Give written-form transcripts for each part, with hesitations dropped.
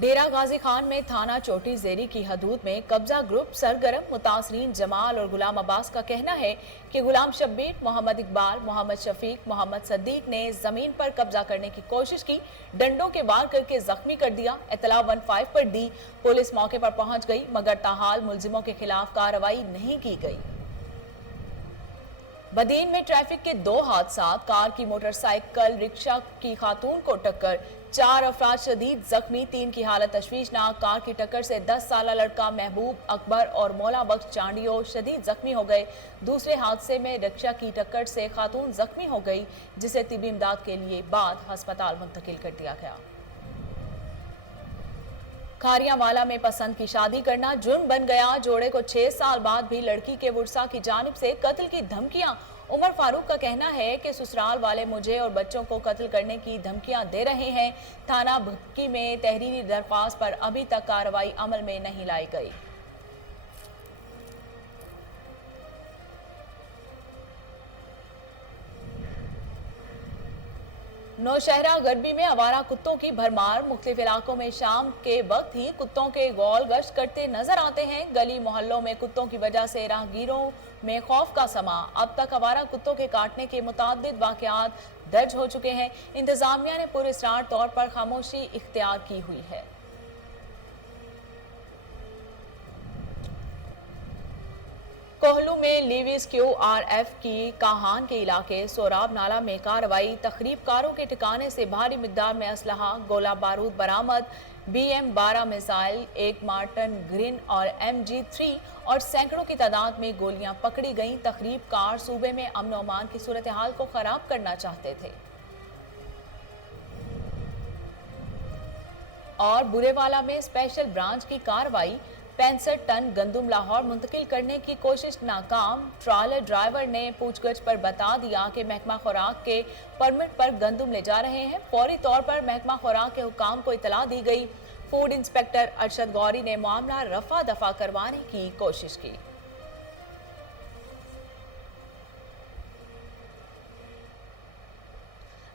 डेरा गाजी खान में थाना चोटी जेरी की हदूद में कब्जा ग्रुप सरगर्म। मुतासरीन जमाल और गुलाम अब्बास का कहना है कि गुलाम शब्बीर, मोहम्मद इकबाल, मोहम्मद शफीक, मोहम्मद सदीक ने जमीन पर कब्जा करने की कोशिश की, डंडों के वार करके जख्मी कर दिया। इतला 15 पर दी। पुलिस मौके पर पहुंच गई मगर ताहाल मुलजिमों के खिलाफ कार्रवाई नहीं की गई। बदीन में ट्रैफिक के दो हादसा, कार की मोटरसाइकिल रिक्शा की खातून को टक्कर, 4 अफराद शदीद जख्मी, 3 की हालत तशवीशनाक। कार की टक्कर से 10 साल लड़का महबूब अकबर और मौला बख्श चांडियो शदीद जख्मी हो गए। दूसरे हादसे में रिक्शा की टक्कर से खातून जख्मी हो गई, जिसे तिबी इमदाद के लिए बाद अस्पताल मुंतकिल कर दिया गया। खारियावाला में पसंद की शादी करना जुर्म बन गया। जोड़े को 6 साल बाद भी लड़की के वर्सा की जानिब से कत्ल की धमकियां। उमर फारूक का कहना है कि ससुराल वाले मुझे और बच्चों को कत्ल करने की धमकियां दे रहे हैं। थाना भक्की में तहरीरी दरख्वास्त पर अभी तक कार्रवाई अमल में नहीं लाई गई। नौशहरा गरबी में आवारा कुत्तों की भरमार। मुख्तलिफ इलाकों में शाम के वक्त ही कुत्तों के गौल गश्त करते नजर आते हैं। गली मोहल्लों में कुत्तों की वजह से राहगीरों में खौफ का समा। अब तक आवारा कुत्तों के काटने के मुताद्दिद वाकयात दर्ज हो चुके हैं। इंतजामिया ने पुरस्रार तौर पर खामोशी इख्तियार की हुई है। कोहलू में लीविस QRF की काहान के इलाके सोराब नाला में कार्रवाई। तखरीबकारों के ठिकाने से भारी मिकदार में असलहा, गोला बारूद बरामद। BM-12 मिसाइल, 1 मार्टन ग्रिन और MG-3 और सैकड़ों की तादाद में गोलियां पकड़ी गईं। तखरीबकार सूबे में अमन और अमान की सूरत हाल को खराब करना चाहते थे। और बुरेवाला में स्पेशल ब्रांच की कार्रवाई। 65 टन गंदुम लाहौर मुंतकिल करने की कोशिश नाकाम। ट्रालर ड्राइवर ने पूछगछ पर बता दिया कि महकमा खुराक के परमिट पर गंदुम ले जा रहे हैं। फौरी तौर पर महकमा खुराक के हुकाम को इतला दी गई। फूड इंस्पेक्टर अरशद गौरी ने मामला रफा दफा करवाने की कोशिश की।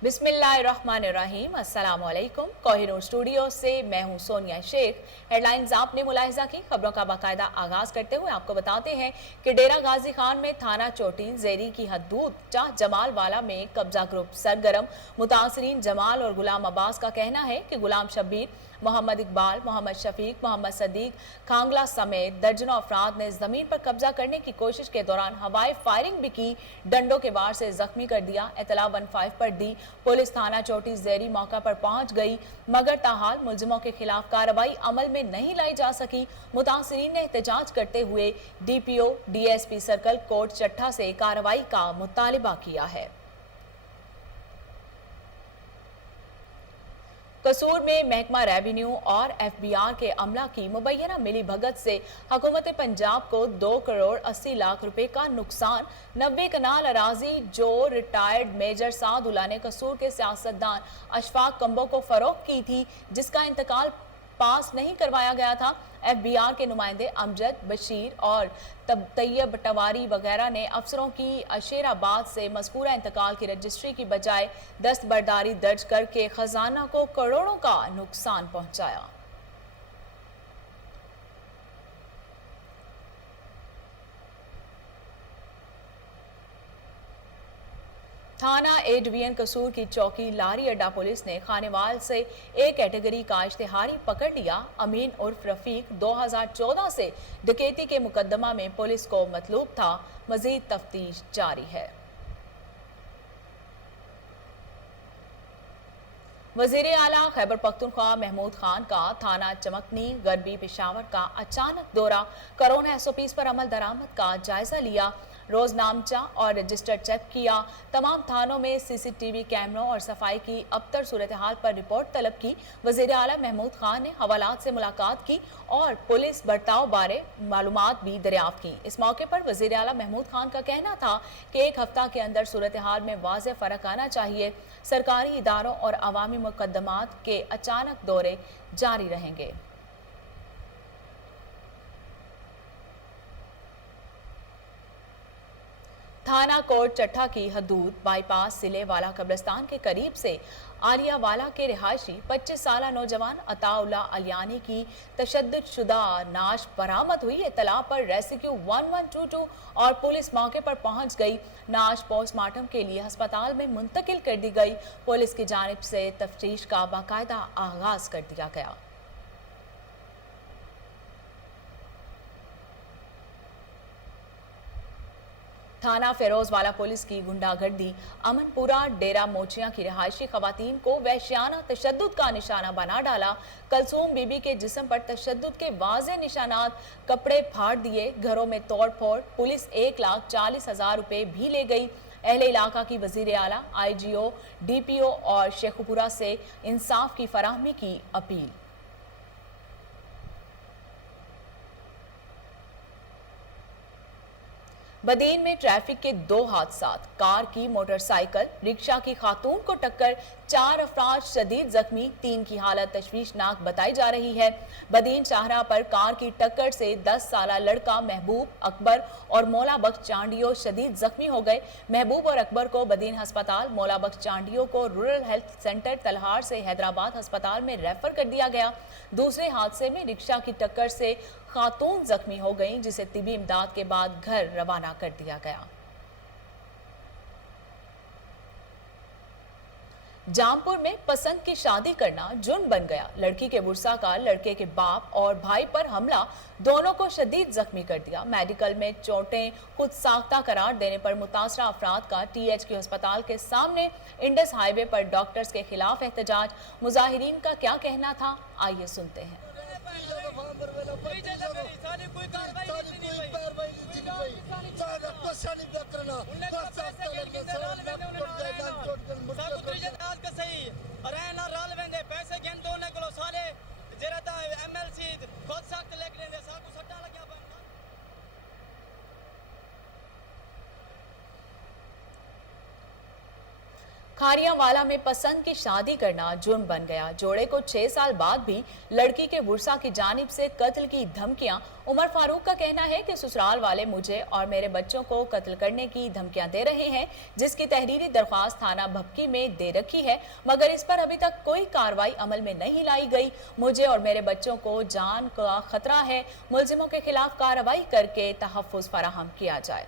बिस्मिल्लाहिर्रहमानिर्रहीम। अस्सलामुअलैकुम। कोहिनूर स्टूडियो से मैं हूं सोनिया शेख। हेडलाइंस आपने मुलाहिजा की। खबरों का बाकायदा आगाज करते हुए आपको बताते हैं कि डेरा गाजी खान में थाना चोटी जेरी की हदूद चाह जमाल वाला में कब्जा ग्रुप सरगर्म। मुतासरीन जमाल और गुलाम अब्बास का कहना है कि गुलाम शब्बीर, मोहम्मद इकबाल, मोहम्मद शफीक, मोहम्मद सदीक, खांगला समेत दर्जनों अफराद ने जमीन पर कब्जा करने की कोशिश के दौरान हवाई फायरिंग भी की, डंडों के वार से जख्मी कर दिया। इतला 15 पर दी। पुलिस थाना चोटी जेरी मौका पर पहुंच गई मगर ताहाल मुलजिमों के खिलाफ कार्रवाई अमल में नहीं लाई जा सकी। मुतासरीन ने एहतजाज करते हुए DPO DSP circle court Chattha से कार्रवाई का मुतालिबा किया है। कसूर में महकमा रेवेन्यू और FBR के अमला की मुबैना मिली भगत से हुकूमत पंजाब को 2 करोड़ 80 लाख रुपए का नुकसान। 90 कनाल अराजी जो रिटायर्ड मेजर सादुल्ला ने कसूर के सियासतदान अशफाक कंबो को फरोख्त की थी, जिसका इंतकाल पास नहीं करवाया गया था। FBR के नुमाइंदे अमजद बशीर और तैयब टवारी वगैरह ने अफसरों की अशेराबाद से मज़कूरा इंतकाल की रजिस्ट्री की बजाय दस्तबरदारी दर्ज करके खजाना को करोड़ों का नुकसान पहुंचाया। थाना A डिवीजन कसूर की चौकी लारी अड्डा पुलिस ने खानेवाल से एक कैटेगरी का इश्तिहारी पकड़ लिया। अमीन उर्फ रफीक 2014 से डकैती के मुकदमा में पुलिस को मतलूब था। मजीद तफ्तीश जारी है। वजीर आला खैबर पख्तूनख्वा महमूद खान का थाना चमकनी गरबी पेशावर का अचानक दौरा। कोरोना SOPs पर अमल दरामद का जायजा लिया। रोजनामचा और रजिस्टर चेक किया। तमाम थानों में CCTV कैमरों और सफाई की अबतर सूरत हाल पर रिपोर्ट तलब की। वजीर आला महमूद खान ने हवालात से मुलाकात की और पुलिस बर्ताव बारे मालूमात भी दरियाफ्त की। इस मौके पर वजीर आला महमूद खान का कहना था कि 1 हफ्ता के अंदर सूरत हाल में वाज़ेह फ़र्क आना चाहिए। सरकारी इदारों और अवामी मुकदमात के अचानक दौरे जारी रहेंगे। थाना कोट चट्टा की हदूद बाईपास सिले वाला कब्रिस्तान के करीब से आलिया वाला के रिहायशी 25 साला नौजवान अताउल्ला अलियानी की तशद्दुद शुदा नाश बरामद हुई। इत्तला पर रेस्क्यू 1122 और पुलिस मौके पर पहुंच गई। नाश पोस्टमार्टम के लिए अस्पताल में मुंतकिल कर दी गई। पुलिस की जानिब से तफ्तीश का बाकायदा आगाज कर दिया गया। थाना फिरोजवाला पुलिस की गुंडागर्दी अमनपुरा डेरा मोचिया की रिहायशी खवातीन को वहशियाना तशद्दुद का निशाना बना डाला। कलसूम बीबी के जिस्म पर तशद्दुद के वाज़े निशानात, कपड़े फाड़ दिए, घरों में तोड़ फोड़, पुलिस 1,40,000 रुपए भी ले गई। अहले इलाका की वजीर आला, IGO, DPO और शेखुपुरा से इंसाफ की फराहमी की अपील। बदीन में ट्रैफिक के 2 हादसात, कार की मोटरसाइकिल रिक्शा की खातून को टक्कर, 4 अफराद शदीद जख्मी, 3 की हालत तशवीशनाक बताई जा रही है। बदीन शाहरा पर कार की टक्कर से 10 साला लड़का महबूब अकबर और मौला बख्श चांडियो शदीद जख्मी हो गए। महबूब और अकबर को बदीन अस्पताल, मौला बख्श चांडियो को रूरल हेल्थ सेंटर तलहार से हैदराबाद अस्पताल में रेफर कर दिया गया। दूसरे हादसे में रिक्शा की टक्कर से खातून जख्मी हो गई, जिसे तिबी इमदाद के बाद घर रवाना कर दिया गया। जामपुर में पसंद की शादी करना जुर्म बन गया। लड़की के बुरसा का लड़के के बाप और भाई पर हमला, दोनों को शदीद जख्मी कर दिया। मेडिकल में चोटें खुद साख्ता करार देने पर मुतासरा अफराद का THQ अस्पताल के सामने इंडस हाईवे पर डॉक्टर्स के खिलाफ एहतजाज। मुजाहिरीन का क्या कहना था, आइए सुनते हैं। खारियावाला में पसंद की शादी करना जुर्म बन गया। जोड़े को 6 साल बाद भी लड़की के बुरसा की जानिब से कत्ल की धमकियां। उमर फारूक का कहना है कि ससुराल वाले मुझे और मेरे बच्चों को कत्ल करने की धमकियां दे रहे हैं, जिसकी तहरीरी दरख्वास्त थाना भपकी में दे रखी है, मगर इस पर अभी तक कोई कार्रवाई अमल में नहीं लाई गई। मुझे और मेरे बच्चों को जान का खतरा है। मुलजिमों के खिलाफ कार्रवाई करके तहफ्फुज फराहम किया जाए।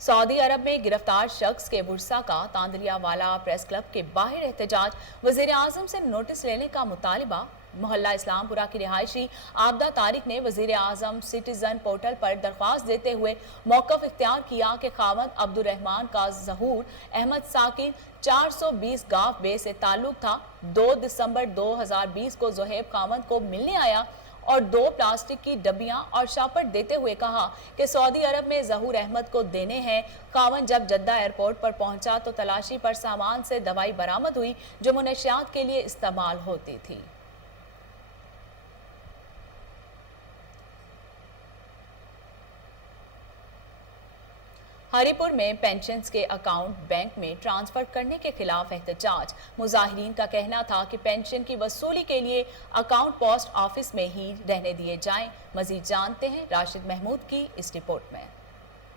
सऊदी अरब में गिरफ्तार शख्स के बुरसा का तांदलियावाला प्रेस क्लब के बाहर एहतजाज। वजीर आजम से नोटिस लेने का मुतालिबा। मोहल्ला इस्लामपुरा की रिहायशी आबदा तारिक ने वजीर आजम सिटीजन पोर्टल पर दरख्वास्त देते हुए मौकफ इख्तियार किया कि खावंद अब्दुर्रहमान का जहूर अहमद साकिन 420 गाफ बे से ताल्लुक था। 2 दिसंबर 2020 को जोहेब खावंद को मिलने आया और 2 प्लास्टिक की डब्बियां और शापर देते हुए कहा कि सऊदी अरब में जहूर अहमद को देने हैं। खावन जब जद्दा एयरपोर्ट पर पहुंचा तो तलाशी पर सामान से दवाई बरामद हुई जो मुनशियात के लिए इस्तेमाल होती थी। हरिपुर में पेंशन्स के अकाउंट बैंक में ट्रांसफर करने के खिलाफ एहतजाज। मुजाहिरीन का कहना था कि पेंशन की वसूली के लिए अकाउंट पोस्ट ऑफिस में ही रहने दिए जाएं। मजीद जानते हैं राशिद महमूद की इस रिपोर्ट में।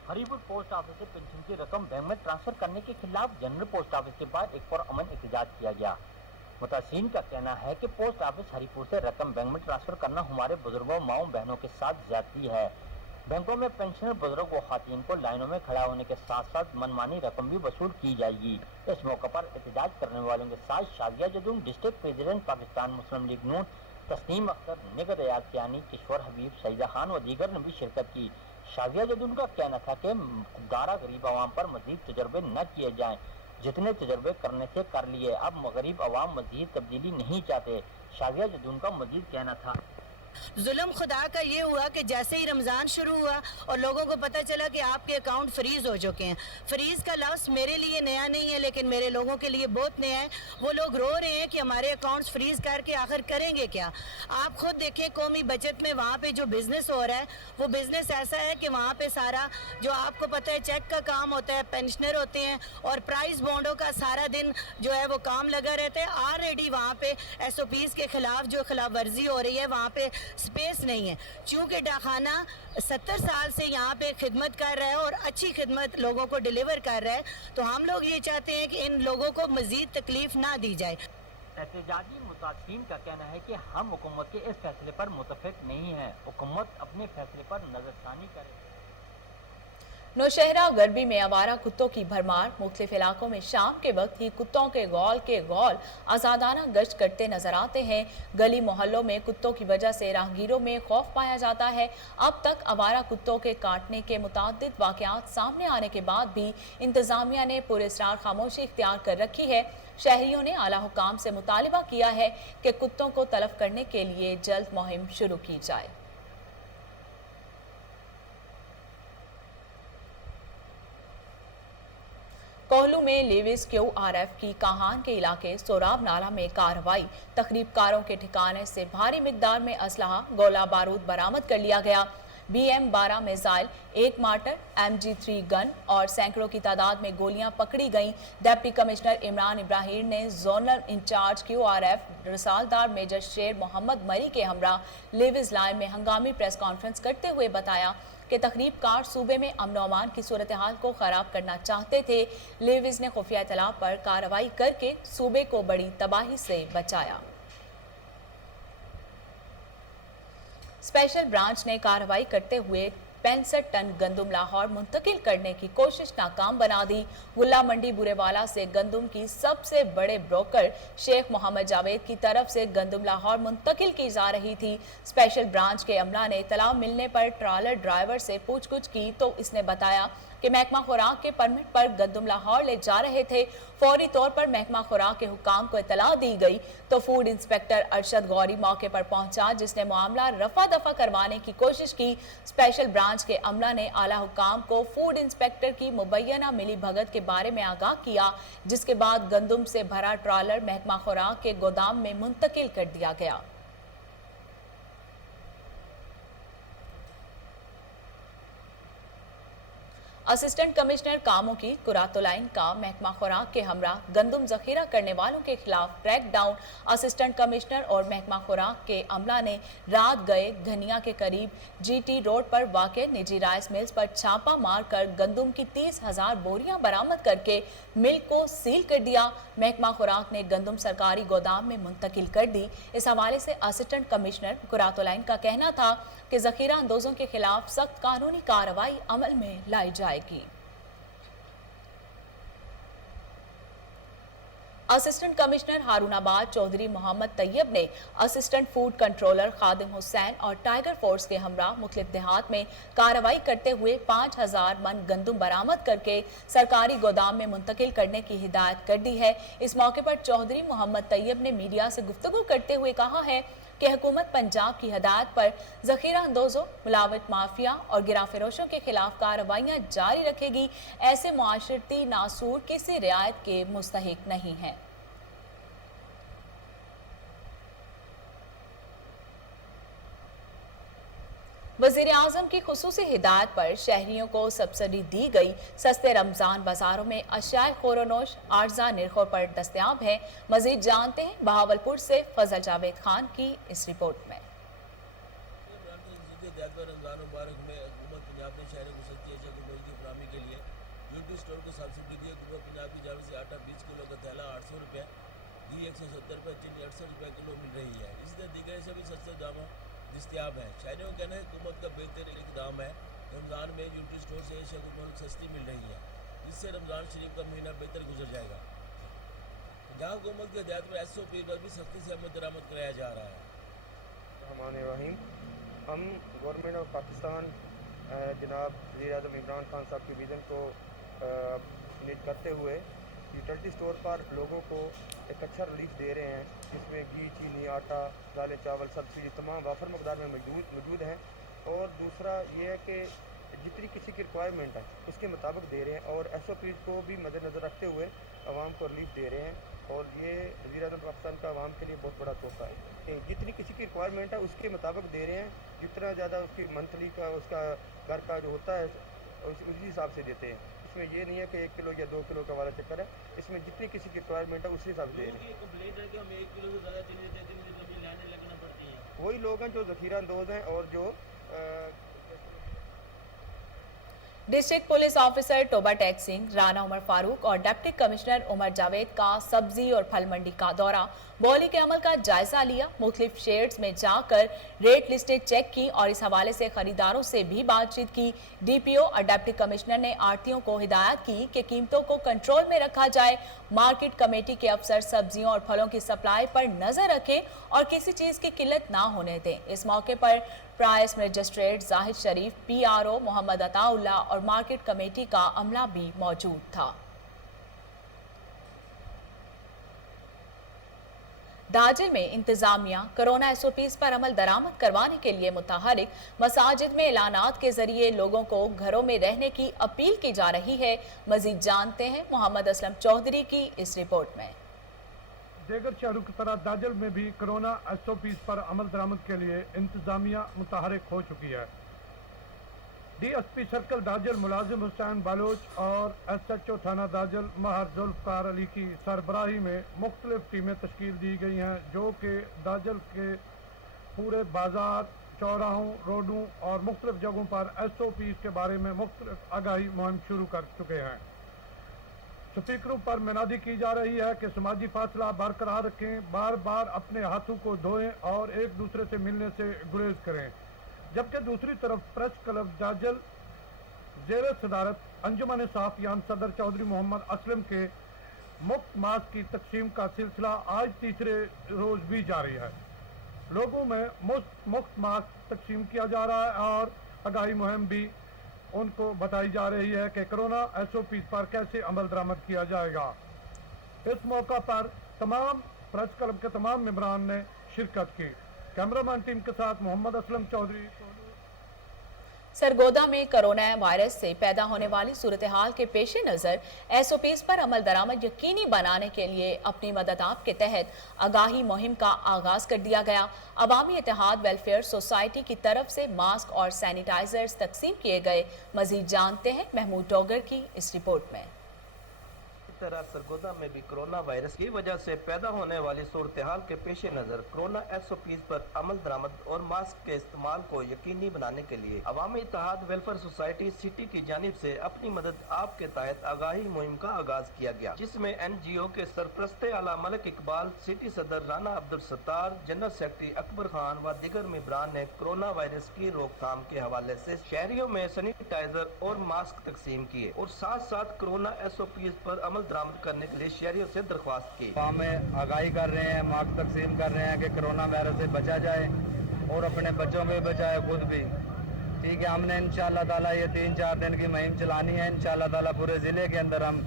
हरिपुर पोस्ट ऑफिस से पेंशन की रकम बैंक में ट्रांसफर करने के खिलाफ जनरल पोस्ट ऑफिस के बाद एक और अमन एहतजाज किया गया। मुतासिरीन का कहना है कि पोस्ट ऑफिस हरिपुर से रकम बैंक में ट्रांसफर करना हमारे बुजुर्गों, माओ बहनों के साथ ज्यादती है। बैंकों में पेंशनर बुजुर्ग व खातून को लाइनों में खड़ा होने के साथ साथ मनमानी रकम भी वसूल की जाएगी। इस मौके पर एहतजाज करने वालों के साथ शाजिया जदून, डिस्ट्रिक्ट प्रेसिडेंट पाकिस्तान मुस्लिम लीग नून, तस्नीम अख्तर, निगत यानी किशोर हबीब, सईदा खान व दीगर ने भी शिरकत की। शाजिया जदून का कहना था कि दारा गरीब आवाम पर मजीद तजर्बे न किए जाएं। जितने तजर्बे करने से कर लिए, अब गरीब आवाम मजीद तब्दीली नहीं चाहते। शाजिया जदून का मजीद कहना था। जुल्म खुदा का ये हुआ कि जैसे ही रमज़ान शुरू हुआ और लोगों को पता चला कि आपके अकाउंट फ्रीज हो चुके हैं। फ्रीज का लफ्ज़ मेरे लिए नया नहीं है, लेकिन मेरे लोगों के लिए बहुत नया है। वो लोग रो रहे हैं कि हमारे अकाउंट्स फ्रीज करके आखिर करेंगे क्या। आप खुद देखें, कौमी बचत में वहाँ पे जो बिज़नेस हो रहा है वो बिज़नेस ऐसा है कि वहाँ पे सारा जो आपको पता है चेक का काम होता है, पेंशनर होते हैं और प्राइस बॉन्डों का सारा दिन जो है वो काम लगा रहता है। ऑलरेडी वहाँ पे SOPs के खिलाफ जो खिलाफ वर्जी हो रही है, वहाँ पे स्पेस नहीं है। चूँकि डाकखाना 70 साल से यहाँ पे खिदमत कर रहा है और अच्छी खिदमत लोगों को डिलीवर कर रहा है, तो हम लोग ये चाहते हैं कि इन लोगों को मज़ीद तकलीफ ना दी जाए। एहतजाजी मुतासिन का कहना है कि हम हुकूमत के इस फैसले पर मुतफिक नहीं हैं। हुकूमत अपने फैसले पर नजरसानी करे। नौशहरा गरबी में आवारा कुत्तों की भरमार। मुख्तलिफ इलाकों में शाम के वक्त ही कुत्तों के गौल आज़ादाना गश्त करते नजर आते हैं। गली मोहल्लों में कुत्तों की वजह से राहगीरों में खौफ पाया जाता है। अब तक आवारा कुत्तों के काटने के मुताद्दिद वाक़यात सामने आने के बाद भी इंतजामिया ने पुरस्रार खामोशी इख्तियार कर रखी है। शहरियों ने आला हुकाम से मुतालिबा किया है कि कुत्तों को तलब करने के लिए जल्द मुहिम शुरू की जाए। कोहलू में लेविस QRF की काहान के इलाके सोराब नाला में कार्रवाई। तखरीबकारों के ठिकाने से भारी मिकदार में असलहा गोला बारूद बरामद कर लिया गया। BM-12 missile, 1 martyr, MG3 gun और सैकड़ों की तादाद में गोलियां पकड़ी गईं। डिप्टी कमिश्नर इमरान इब्राहिम ने जोनल इंचार्ज QRF रसालदार मेजर शेर मोहम्मद मरी के हमरा लेविस लाइन में हंगामी प्रेस कॉन्फ्रेंस करते हुए बताया कि तखरीबकार सूबे में अमन और अमान की सूरत हाल को खराब करना चाहते थे। लेविस ने खुफिया इत्तला पर कार्रवाई करके सूबे को बड़ी तबाही से बचाया। स्पेशल ब्रांच ने कार्रवाई करते हुए 65 टन गंदुम लाहौर मुंतकिल करने की कोशिश नाकाम बना दी। गुल्ला मंडी बुरेवाला से गंदुम की सबसे बड़े ब्रोकर शेख मोहम्मद जावेद की तरफ से गंदुम लाहौर मुंतकिल की जा रही थी। स्पेशल ब्रांच के अमला ने इतला मिलने पर ट्रालर ड्राइवर से पूछगछ की तो इसने बताया कि महकमा खुराक के परमिट पर गंदुम लाहौर ले जा रहे थे। फौरी तौर पर महकमा खुराक के हुकाम को इतला दी गई तो फूड इंस्पेक्टर अरशद गौरी मौके पर पहुंचा, जिसने मामला रफा दफा करवाने की कोशिश की। स्पेशल ब्रांच के अमला ने आला हुकाम को फूड इंस्पेक्टर की मुबैना मिली भगत के बारे में आगाह किया, जिसके बाद गंदुम से भरा ट्रालर महकमा खुराक के गोदाम में मुंतकिल कर दिया गया। असिस्टेंट कमिश्नर कामों की कुरातुलाइन का महकमा खुराक के हमरा गंदुम जखीरा करने वालों के खिलाफ क्रैक डाउन। असिस्टेंट कमिश्नर और महकमा खुराक के अमला ने रात गए घनिया के करीब GT रोड पर वाक़ निजी राइस मिल्स पर छापा मारकर गंदुम की 30,000 बोरियां बरामद करके मिल को सील कर दिया। महकमा खुराक ने गंदुम सरकारी गोदाम में मुंतकिल कर दी। इस हवाले से असिस्टेंट कमिश्नर कुरातुलाइन का कहना था कि जखीरा अंदोजों के खिलाफ सख्त कानूनी कार्रवाई अमल में लाई जाएगी। असिस्टेंट कमिश्नर हारूनाबाद चौधरी मोहम्मद तैयब ने असिस्टेंट फूड कंट्रोलर खादिम हुसैन और टाइगर फोर्स के हमरा मुख्तलिफ देहात में कार्रवाई करते हुए 5,000 मन गंदुम बरामद करके सरकारी गोदाम में मुंतकिल करने की हिदायत कर दी है। इस मौके पर चौधरी मोहम्मद तैयब ने मीडिया से गुफ्तगू करते हुए कहा है कि हुकूमत पंजाब की हदायत पर जखीरा अंदोजों, मिलावट माफिया और गिराफरोशों के खिलाफ कार्रवाइयां जारी रखेगी। ऐसे मुआशरती नासूर किसी रियायत के मुस्तहिक नहीं है। वज़ीर आज़म की खुसूसी हिदायत पर शहरियों को सब्सिडी दी गई। सस्ते रमज़ान बाजारों में अशियाए खोरोनोश आर्जा निर्खों पर दस्तयाब है। मजीद जानते हैं बहावलपुर से फजल जावेद खान की इस रिपोर्ट में। रमजान मुबारक में हुकूमत पंजाब ने शहरों को सस्ती अशिया को रोज़ की फराहमी के लिए यूटी स्टोर को सब्सिडी दी है। हुकूमत पंजाब की जानिब से आटा 20 किलो का थैला 800 रुपये, घी 170 रुपये, चीनी 68 रुपये किलो मिल रही है। इस तरह दीगर सभी सस्ते दामों दस्तियाब है। शहरियों का कहना है हुकूमत का बेहतर इक़दाम है। रमज़ान में यूटी स्टोर से अशिया को बहुत सस्ती मिल रही है, जिससे रमज़ान शरीफ का महीना बेहतर गुजर जाएगा। जहाँ हुकूमत की हिदायत में SOP पर भी सख्ती से अमल दरामद कराया जा रहा है। रहीम, हम गवर्नमेंट ऑफ पाकिस्तान जनाब वज़ीर आज़म इमरान खान साहब के विज़न को मीट करते हुए यूटिलिटी स्टोर पर लोगों को एक अच्छा रिलीफ दे रहे हैं, जिसमें घी, चीनी, आटा, दालें, चावल, सब्सिडी तमाम वाफर मकदार में मौजूद हैं। और दूसरा ये है कि जितनी किसी की रिक्वायरमेंट है उसके मुताबिक दे रहे हैं और SOP को भी मद्देनज़र रखते हुए आवाम को रिलीफ दे रहे हैं। और ये वज़ीर आज़म पाकिस्तान का आवाम के लिए बहुत बड़ा तोहफ़ा है। जितनी किसी की रिक्वायरमेंट है उसके मुताबिक दे रहे हैं। जितना ज़्यादा उसकी मंथली का उसका घर का जो होता है उसी हिसाब से देते हैं। इसमें ये नहीं है कि 1 किलो या 2 किलो का वाला चक्कर है। इसमें जितनी किसी की रिक्वायरमेंट है उसी हिसाब से दे रहे हैं। कंप्लेंट है कि हम 1 किलो से ज़्यादा चीज़ें देते हैं, मुझे लाइनें लगना पड़ती हैं। वही लोग हैं जो ज़ख़ीरा अंदोज़ हैं और जो डिस्ट्रिक्ट पुलिस ऑफिसर टोबा टैक सिंह, राना उमर फारूक और डिप्टी कमिश्नर उमर जावेद का सब्जी और फल मंडी का दौरा, बौली के अमल का जायजा लिया, मुख्तलिफ शेड्स में जाकर रेट लिस्टें चेक की और इस हवाले से खरीदारों से भी बातचीत की। डीपीओ और डिप्टी कमिश्नर ने आड़तियों को हिदायत की कि कीमतों को कंट्रोल में रखा जाए। मार्केट कमेटी के अफसर सब्जियों और फलों की सप्लाई पर नजर रखें और किसी चीज की किल्लत ना होने दें। इस मौके पर प्राइस मजिस्ट्रेट जाहिद शरीफ, पीआरओ मोहम्मद अताउल्ला और मार्केट कमेटी का अमला भी मौजूद था। दाजिल में इंतजामिया कोरोना एसओपीज पर अमल दरामद करवाने के लिए मुतहरिक, मसाजिद में ऐलानात के जरिए लोगों को घरों में रहने की अपील की जा रही है। मजीद जानते हैं मोहम्मद असलम चौधरी की इस रिपोर्ट में। देगर शहरों की तरह दाजिल में भी कोरोना एसओपीज पर अमल दरामद के लिए इंतजामिया मुतहरिक हो चुकी है। डीएसपी सर्कल दाजिल मुलाजिम हुसैन बालोच और एसएचओ थाना दाजिल महर जुल्फकार अली की सरबराही में मुख्तलिफ टीमें तश्कील दी गई हैं, जो कि दाजिल के पूरे बाजार, चौराहों, रोडों और मुख्तलिफ जगहों पर एसओपीज के बारे में मुख्तलिफ आगाही मुहिम शुरू कर चुके हैं। स्पीकरों पर मुनादी की जा रही है कि समाजी फासला बरकरार रखें, बार बार अपने हाथों को धोएं और एक दूसरे से मिलने से गुरेज करें। जबकि दूसरी तरफ प्रेस क्लब दाजिल ज़ेर सदारत अंजुमन सहाफ़ियान सदर चौधरी मोहम्मद असलम के मुफ्त मास्क की तकसीम का सिलसिला आज तीसरे रोज भी जारी है। लोगों में मुफ्त मास्क तकसीम किया जा रहा है और आगाही मुहिम भी उनको बताई जा रही है कि कोरोना एसओपी पर कैसे अमल दरामद किया जाएगा। इस मौका पर तमाम प्रेस क्लब के तमाम मेंबरान ने शिरकत की। कैमरामैन टीम के साथ मोहम्मद असलम चौधरी। सरगोदा में कोरोना वायरस से पैदा होने वाली सूरत हाल के पेश नज़र एसओपीज पर अमल दरामद यकीनी बनाने के लिए अपनी मदद आप के तहत आगाही मुहिम का आगाज कर दिया गया। अवामी इत्तेहाद वेलफेयर सोसाइटी की तरफ से मास्क और सैनिटाइजर्स तकसीम किए गए। मजीद जानते हैं महमूद डोगर की इस रिपोर्ट में। तरह सरगोदा में भी कोरोना वायरस की वजह से पैदा होने वाली सूरत हाल के पेश नज़र कोरोना एसओपीज पर अमल दरामद और मास्क के इस्तेमाल को यकीनी बनाने के लिए अवामी इत्तेहाद वेलफेयर सोसाइटी सिटी की जानिब से अपनी मदद आप के तहत आगाही मुहिम का आगाज किया गया, जिसमें NGO के सरपरस्त आला मलिक इकबाल, सिटी सदर राना अब्दुल सत्तार, जनरल सेक्रेटरी अकबर खान व दीगर मेंबरान ने कोरोना वायरस की रोकथाम के हवाले से शहरियों में सैनिटाइजर और मास्क तकसीम किए और साथ साथ कोरोना एसओपीज पर अमल दरामद करने के लिए शहरियों से दरख्वास्त की। हमें आगाही कर रहे हैं, मास्क तकसीम कर रहे हैं कि कोरोना वायरस से बचा जाए और अपने बच्चों को भी बचाए, खुद भी। ठीक है, हमने इंशाअल्लाह ताला ये 3-4 दिन की मुहिम चलानी है। इंशाअल्लाह ताला पूरे ज़िले के अंदर हम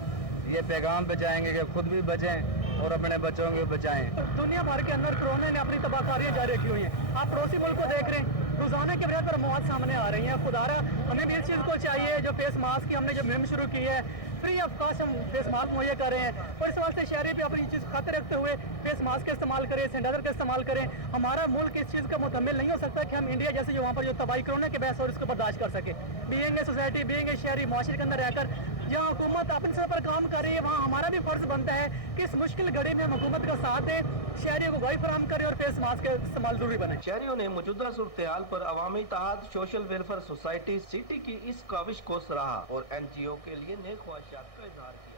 ये पैगाम पहुँचाएंगे कि खुद भी बचें और अपने बच्चों को बचाएं। दुनिया भर के अंदर कोरोना ने अपनी तबाहकारियां जारी रखी हुई हैं। आप पड़ोसी मुल्क को देख रहे हैं, रोजाना के बजाय पर मौत सामने आ रही हैं। खुदारा हमें भी इस चीज़ को चाहिए, जो फेस मास्क की हमने जो मुहिम शुरू की है, फ्री ऑफ कॉस्ट हम फेस मास्क मुहैया कर रहे हैं और इस वास्ते शहरी भी अपनी चीज़ खाते रखते हुए फेस मास्क का इस्तेमाल करें, सैनिटाइजर का इस्तेमाल करें। हमारा मुल्क इस चीज़ का मुतहम्मिल नहीं हो सकता कि हम इंडिया जैसे जो वहाँ पर जो तबाही कोरोना के बहस और इसको बर्दाश्त कर सके। Being a society, being a शहरी माशरे के अंदर रहकर जहाँ हुकूमत अपने सर पर काम कर रही है, वहाँ हमारा भी फर्ज बनता है कि इस मुश्किल घड़ी में हम हुकूमत का साथ दें, शहरियों को गाइड फराहम करें और फेस मास्क का इस्तेमाल जरूरी बने। शहरियों ने मौजूदा सूरत हाल पर अवामी इत्तेहाद सोशल वेलफेयर सोसाइटी सिटी की इस काविश को सराहा और NGO के लिए नेक ख्वाहिशात का इजहार किया।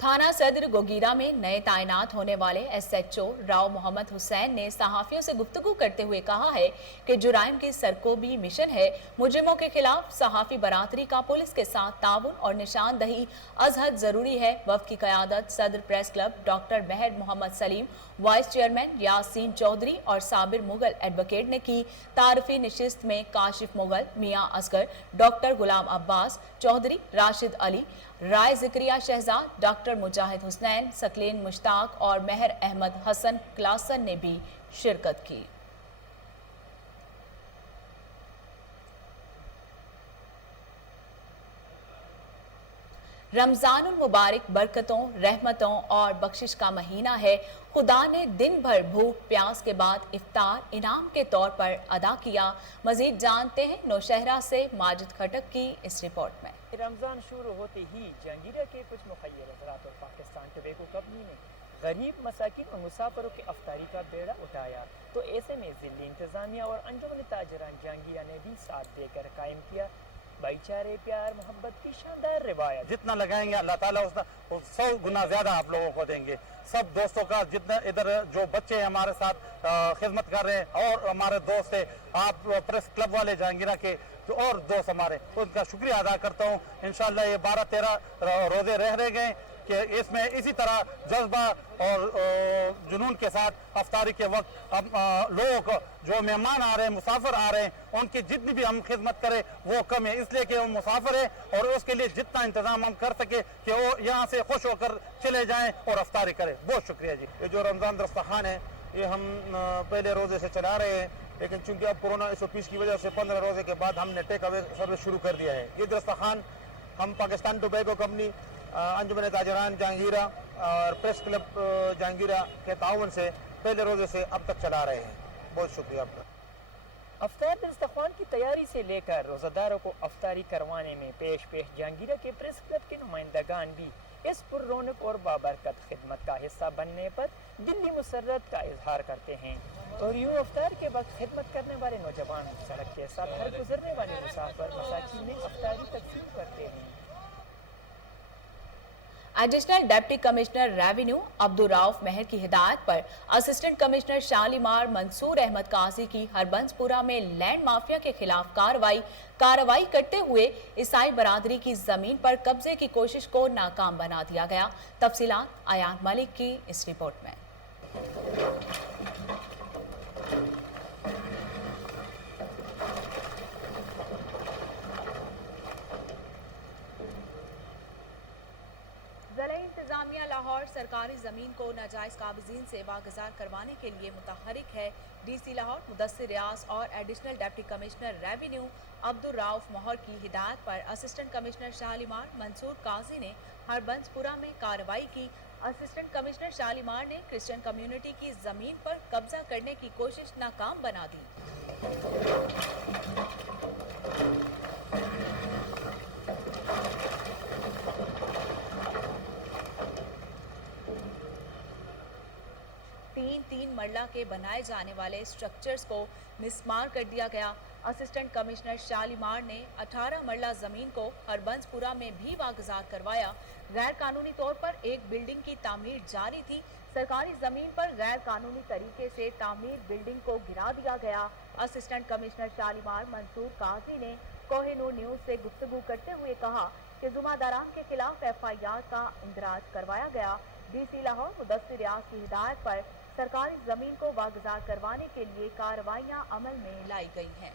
थाना सदर गोगीरा में नए तैनात होने वाले SHO राव मोहम्मद हुसैन ने सहाफियों से गुफ्तगू करते हुए कहा है कि जुराइम की सरकोबी मिशन है। मुजरिमों के खिलाफ सहाफी बरादरी का पुलिस के साथ ताउन और निशानदही अजहद जरूरी है। वफ़द की क़यादत सदर प्रेस क्लब डॉक्टर महर मोहम्मद सलीम, वाइस चेयरमैन यासीन चौधरी और साबिर मुगल एडवोकेट ने की। तारफी नशिस्त में काशिफ मुगल, मियाँ असगर, डॉक्टर गुलाम अब्बास चौधरी, राशिद अली, राय ज़िक्रिया शहजाद, डॉक्टर मुजाहिद हुसैन, सकलेन मुश्ताक और महर अहमद हसन क्लासन ने भी शिरकत की। रमज़ानुल मुबारक बरकतों, रहमतों और बख्शिश का महीना है। खुदा ने दिन भर भूख प्यास के बाद इफ्तार इनाम के तौर पर अदा किया। मजीद जानते हैं नौशहरा से माजिद खटक की इस रिपोर्ट में। रमज़ान शुरू होते ही जहांगीर के कुछ मुखय्यर हज़रात और पाकिस्तान टोबैको कंपनी ने غریب مساکین اور مسافروں کے افطاری کا بیڑا اٹھایا، تو ایسے میں ضلعی انتظامیہ اور انجمن تاجران جہانگیرہ نے بھی ساتھ دے کر قائم کیا بھائی چارے، پیار، محبت کی شاندار روایت۔ جتنا لگائیں گے اللہ تعالیٰ اس 100 گنا زیادہ آپ لوگوں کو دیں گے۔ سب دوستوں کا جتنا ادھر جو بچے ہیں ہمارے ساتھ خدمت کر رہے ہیں اور ہمارے دوست ہیں، آپ پریس کلب والے جہانگیرہ کے جو اور دوست ہمارے، ان کا شکریہ ادا کرتا ہوں۔ انشاءاللہ یہ 12-13 روزے رہ گئے کہ اس میں اسی طرح جذبہ اور جنون کے ساتھ افطاری کے وقت لوگ جو مہمان آ رہے ہیں، مسافر آ رہے ہیں، ان کی جتنی بھی ہم خدمت کریں وہ کم ہے، اس لیے کہ وہ مسافر ہے اور اس کے لیے جتنا انتظام ہم کر سکے کہ وہ یہاں سے خوش ہو کر چلے جائیں اور افطاری کریں۔ بہت شکریہ جی۔ یہ جو رمضان دسترخوان ہے یہ ہم پہلے روزے سے چلا رہے ہیں، لیکن چونکہ اب کورونا SOPs کی وجہ سے 15 روزے کے بعد ہم نے ٹیک اوے سروس شروع کر دیا ہے۔ یہ دسترخوان ہم پاکستان ٹوبیکو کمپنی، انجمن تاجران جہانگیرہ اور پریس کلب جہانگیرہ کے تعاون سے پہلے روزے سے اب تک چلا رہے ہیں۔ بہت شکریہ آپ کا۔ افطار دسترخوان کی تیاری سے لے کر روزہ داروں کو افطاری کروانے میں پیش جہانگیرہ کے پریس کلب کے نمائندگان بھی اس پر رونق اور بابرکت خدمت کا حصہ بننے پر دلی مسرت کا اظہار کرتے ہیں، اور یوں افطار کے وقت خدمت کرنے والے نوجوان سڑک کے ساتھ ہر گزرنے والے مسافر مساکین میں افطاری تقسیم کرتے ہیں۔ Additional deputy commissioner revenue Abdul Rauf مہر کی ہدایت پر اسسٹنٹ کمشنر شالیمار منصور احمد قاضی کی ہربنس پورہ میں لینڈ مافیا کے خلاف کارروائی کرتے ہوئے عیسائی برادری کی زمین پر قبضے کی کوشش کو ناکام بنا دیا گیا۔ تفصیلات ایان ملک کی اس رپورٹ میں۔ ضلع انتظامیہ لاہور سرکاری زمین کو ناجائز قابضین سے واگزار کروانے کے لیے متحرک ہے۔ ڈی سی لاہور مدثر ریاض اور additional deputy commissioner revenue Abdul Rauf مہر کی ہدایت پر اسسٹنٹ کمشنر شالیمار منصور قاضی نے ہربنس پورہ میں کارروائی کی۔ اسسٹنٹ کمشنر شالیمار نے کرسچن کمیونٹی کی زمین پر قبضہ کرنے کی کوشش ناکام بنا دی۔ تین مرلہ کے بنائے جانے والے سٹرکچرز کو مسمار کر دیا گیا۔ اسسٹنٹ کمشنر شالیمار نے 18 مرلہ زمین کو ہربنس پورہ میں بھی واگزار کروایا۔ غیر قانونی طور پر ایک بلڈنگ کی تعمیر جاری تھی۔ سرکاری زمین پر غیر قانونی طریقے سے تعمیر بلڈنگ کو گرا دیا گیا۔ اسسٹنٹ کمشنر شالیمار منصور قاضی نے کوہ نور نیوز سے گفتگو کرتے ہوئے کہا کہ ذمہ داران کے خلاف FIR کا اندراج کروایا گیا۔ ڈی سی لاہور مدثر ریاض کی ہدایت پر سرکاری زمین کو واگزار کروانے کے لیے کارروائیاں عمل میں لائی گئی ہیں۔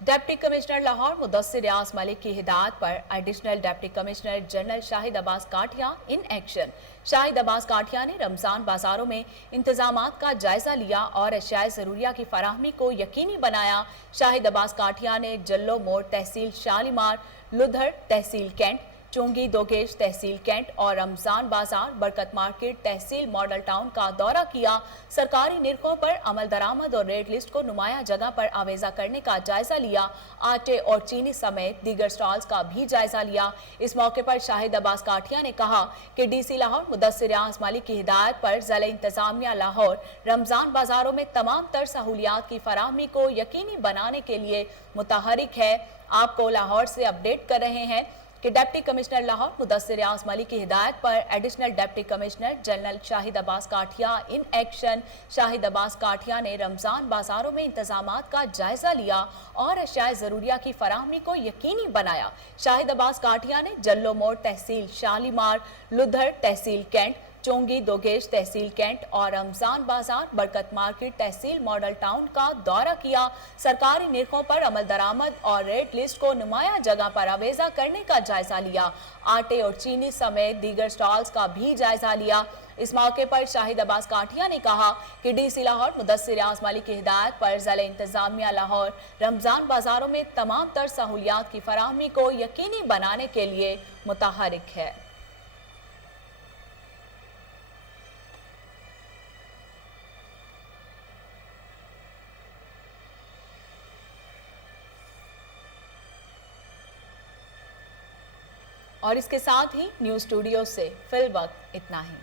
ڈپٹی کمشنر لاہور مدثر ریاض ملک کی ہدایت پر additional deputy commissioner general Shahid Abbas Kathia in action. Shahid Abbas Kathia نے رمضان بازاروں میں انتظامات کا جائزہ لیا اور اشیاء ضروریہ کی فراہمی کو یقینی بنایا۔ شاہد عباس کاٹھیا نے جلو موڑ تحصیل شالیمار، لدھر تحصیل کینٹ، چونگی دوگیش تحصیل کینٹ اور رمضان بازار برکت مارکیٹ تحصیل ماڈل ٹاؤن کا دورہ کیا۔ سرکاری نرخوں پر عمل درآمد اور ریٹ لسٹ کو نمایاں جگہ پر آویزہ کرنے کا جائزہ لیا۔ آٹے اور چینی سمیت دیگر سٹالز کا بھی جائزہ لیا۔ اس موقع پر شاہد عباس کاٹھیا نے کہا کہ ڈی سی لاہور مدثر ریاض ملک کی ہدایت پر ضلع انتظامیہ لاہور رمضان بازاروں میں تمام تر سہولیات کی فراہمی کو یقینی بنانے کے لیے متحرک ہے۔ آپ کو لاہور سے اپڈیٹ کر رہے ہیں کہ ڈپٹی کمشنر لاہور مدثر ریاض ملک کی ہدایت پر additional deputy commissioner general Shahid Abbas Kathia in action. Shahid Abbas Kathia نے رمضان بازاروں میں انتظامات کا جائزہ لیا اور اشیاء ضروریہ کی فراہمی کو یقینی بنایا۔ شاہد عباس کاٹھیا نے جلو موڑ تحصیل شالیمار، لدھر تحصیل کینٹ، چونگی دوگیش تحصیل کینٹ اور رمضان بازار برکت مارکیٹ تحصیل ماڈل ٹاؤن کا دورہ کیا۔ سرکاری نرخوں پر عمل درآمد اور ریٹ لسٹ کو نمایاں جگہ پر آویزہ کرنے کا جائزہ لیا۔ آٹے اور چینی سمیت دیگر سٹالز کا بھی جائزہ لیا۔ اس موقع پر شاہد عباس کاٹھیا نے کہا کہ ڈی سی لاہور مدثر ریاض ملک کی ہدایت پر ضلع انتظامیہ لاہور رمضان بازاروں میں تمام تر سہولیات کی فراہمی کو یقینی بنانے کے لیے متحرک ہے۔ और इसके साथ ही न्यूज़ स्टूडियो से फिल वक्त इतना ही।